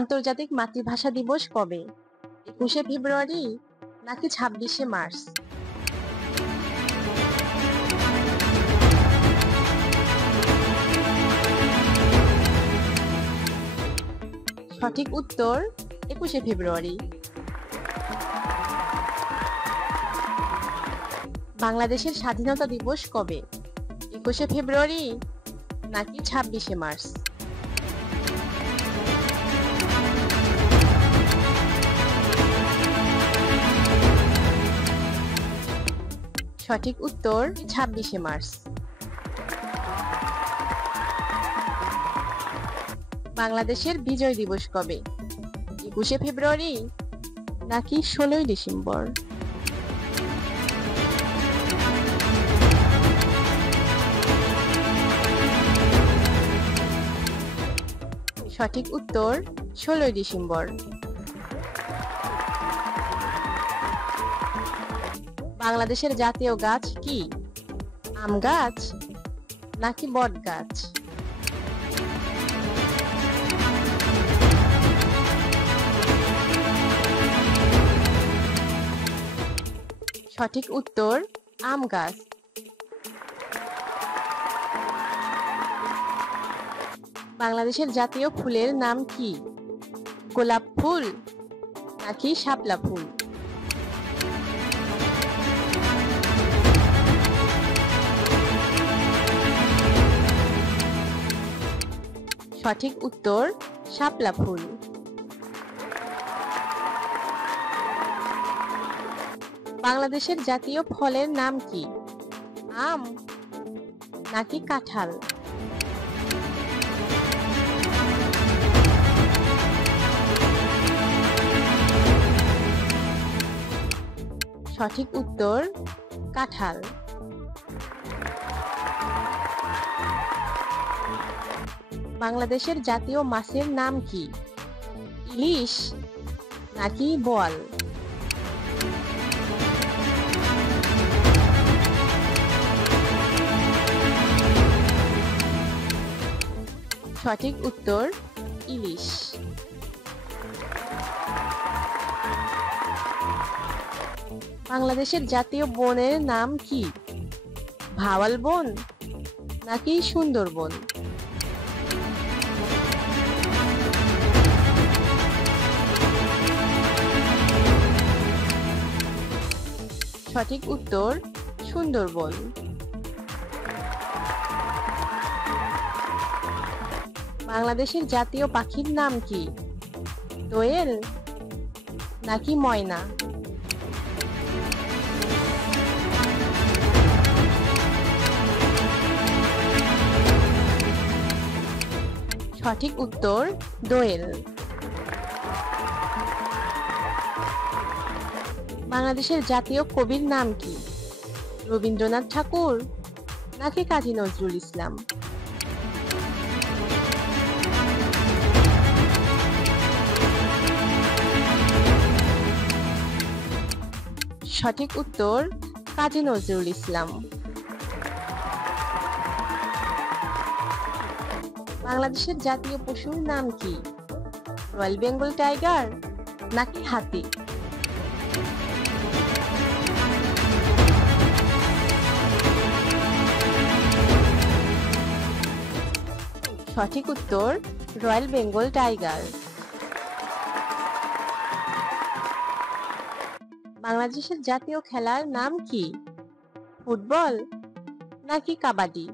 আন্তর্জাতিক মাতৃভাষা দিবস কবে? 21শে ফেব্রুয়ারি নাকি 26শে মার্চ? সঠিক উত্তর 21শে ফেব্রুয়ারি। বাংলাদেশের স্বাধীনতা দিবস কবে? 21শে ফেব্রুয়ারি নাকি 26শে মার্চ? সঠিক উত্তর 26শে মার্চ। বাংলাদেশের বিজয় দিবস কবে? 21শে ফেব্রুয়ারি নাকি 16ই ডিসেম্বর? সঠিক উত্তর 16ই ডিসেম্বর। বাংলাদেশের জাতীয় গাছ কি? আম গাছ নাকি বট গাছ? সঠিক উত্তর আম গাছ। বাংলাদেশের জাতীয় ফুলের নাম কি? গোলাপ ফুল নাকি শাপলা ফুল? সঠিক উত্তর শাপলা ফুল। বাংলাদেশের জাতীয় ফলের নাম কি? আম নাকি কাঁঠাল? সঠিক উত্তর কাঁঠাল। বাংলাদেশের জাতীয় মাছের নাম কি? ইলিশ নাকি বোয়াল? সঠিক উত্তর ইলিশ। বাংলাদেশের জাতীয় বনের নাম কি? ভাওয়াল বন নাকি সুন্দরবন? সঠিক উত্তর সুন্দরবন। বাংলাদেশের জাতীয় পাখির নাম কি? দোয়েল নাকি ময়না? সঠিক উত্তর দোয়েল। বাংলাদেশের জাতীয় কবির নাম কি? রবীন্দ্রনাথ ঠাকুর নাকি কাজী নজরুল ইসলাম? সঠিক উত্তর কাজী নজরুল ইসলাম। বাংলাদেশের জাতীয় পশুর নাম কি? রয়্যাল বেঙ্গল টাইগার নাকি হাতি? সঠিক উত্তর রয়্যাল বেঙ্গল টাইগার। বাংলাদেশের জাতীয় খেলার নাম কি? ফুটবল নাকি কাবাডি?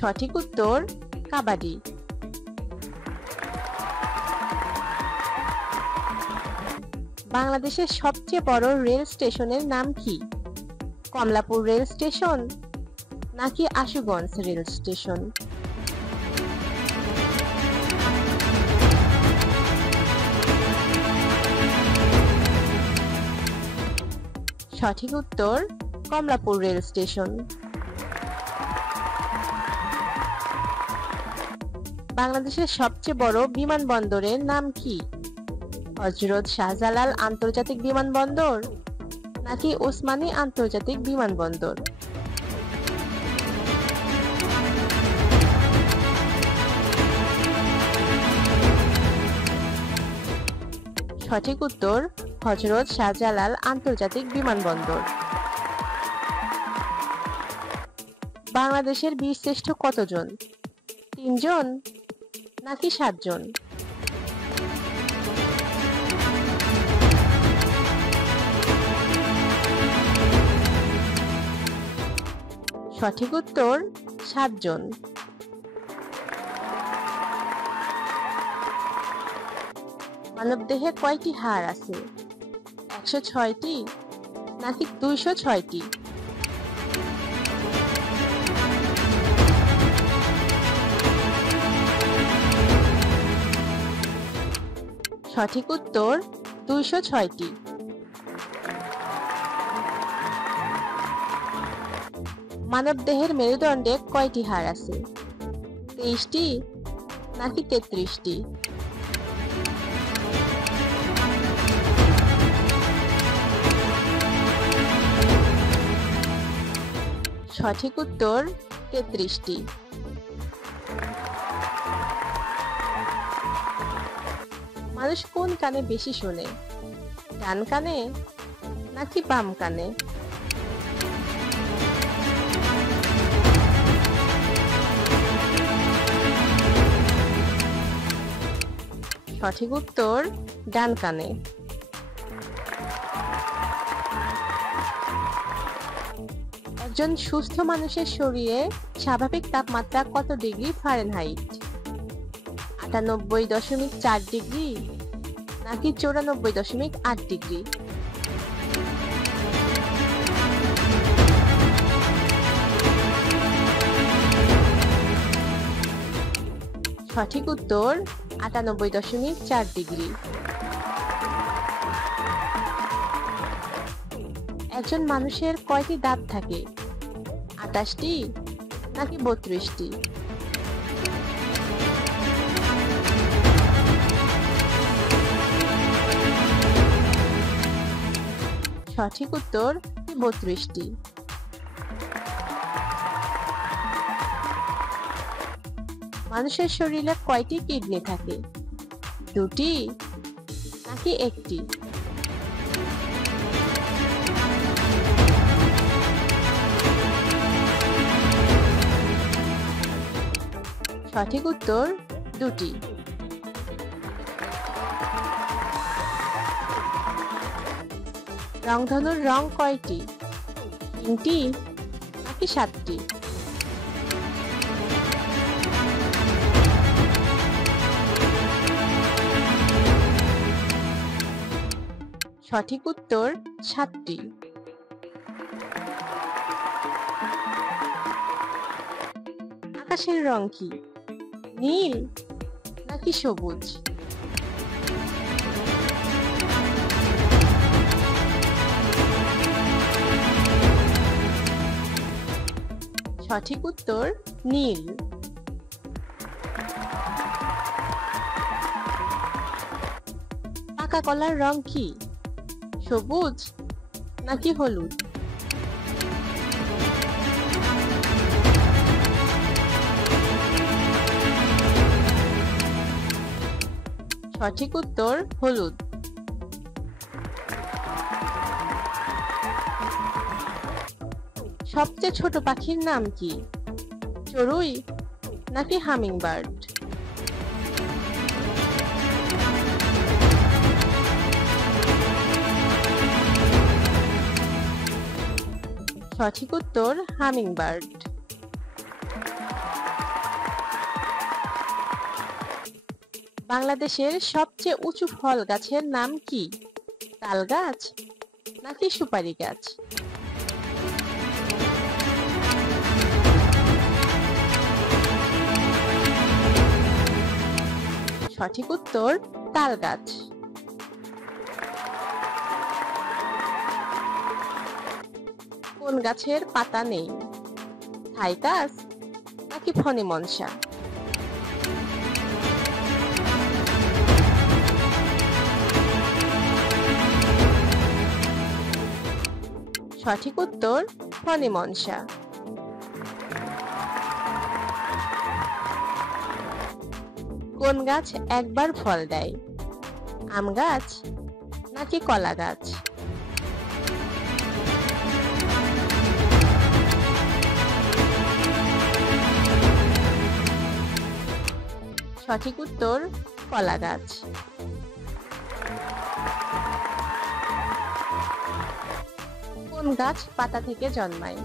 সঠিক উত্তর কাবাডি। বাংলাদেশের সবচেয়ে বড় রেল স্টেশনের নাম কি? কমলাপুর রেল স্টেশন নাকি আশুগঞ্জ রেল স্টেশন? সঠিক উত্তর কমলাপুর রেল স্টেশন। বাংলাদেশের সবচেয়ে বড় বিমানবন্দরের নাম কি? হযরত শাহজালাল আন্তর্জাতিক বিমানবন্দর নাকি ওসমানী আন্তর্জাতিক বিমানবন্দর? সঠিক উত্তর হযরত শাহজালাল আন্তর্জাতিক বিমানবন্দর। বাংলাদেশের বীরশ্রেষ্ঠ কতজন? 3 জন নাকি 7 জন? সঠিক উত্তর 7 জন। মানবদেহে কয়টি হাড় আছে? 106টি নাকি 206টি? সঠিক উত্তর 206টি। মানবদেহের মেরুদণ্ডে কয়টি হাড় আছে? 23টি নাকি 33টি? সঠিক উত্তর 33টি। মানুষ কোন কানে বেশি শোনে? ডান কানে নাকি বাম কানে? সঠিক উত্তর ডান কানে। একজন সুস্থ মানুষের শরীরে স্বাভাবিক তাপমাত্রা কত ডিগ্রি ফারেনহাইট? 98.4 ডিগ্রি নাকি 94.8 ডিগ্রি? সঠিক উত্তর 98.4 ডিগ্রি। একজন মানুষের কয়টি দাঁত থাকে? 28টি নাকি 32টি? সঠিক উত্তর 32টি। মানুষের শরীরে কয়টি কিডনি থাকে? 2টি নাকি 1টি? সঠিক উত্তর 2টি। রংধনুর রং কয়টি? 3টি নাকি 7টি? সঠিক উত্তর 7টি। আকাশের রং কি? নীল নাকি সবুজ? সঠিক উত্তর নীল। পাকা কলার রং কি? সবুজ নাকি হলুদ? সঠিক উত্তর হলুদ। সবচেয়ে ছোট পাখির নাম কি? চড়ুই নাকি হামিংবার্ড? সঠিক উত্তর হামিংবার্ড। বাংলাদেশের সবচেয়ে উঁচু ফল গাছের নাম কি? তাল গাছ নাকি সুপারি গাছ? সঠিক উত্তর তাল গাছ। কোন গাছের পাতা নেই? থাই গাছ নাকি ফণি মনসা? সঠিক উত্তর ফণিমনসা। কোন গাছ একবার ফল দেয়? আম গাছ নাকি কলা গাছ? সঠিক উত্তর কলা গাছ। কোন গাছ পাতা থেকে জন্মায়?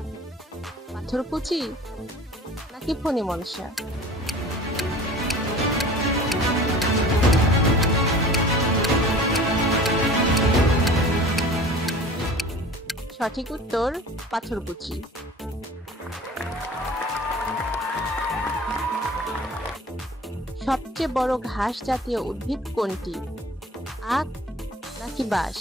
পাথরকুচি নাকি ফণিমনসা? সঠিক উত্তর পাথরকুচি। সবচেয়ে বড় ঘাস জাতীয় উদ্ভিদ কোনটি? আখ নাকি বাঁশ?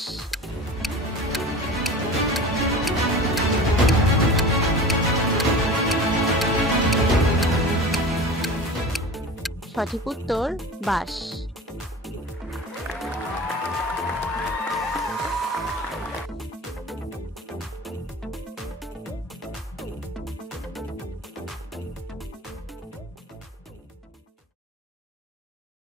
সঠিক উত্তর বাঁশ।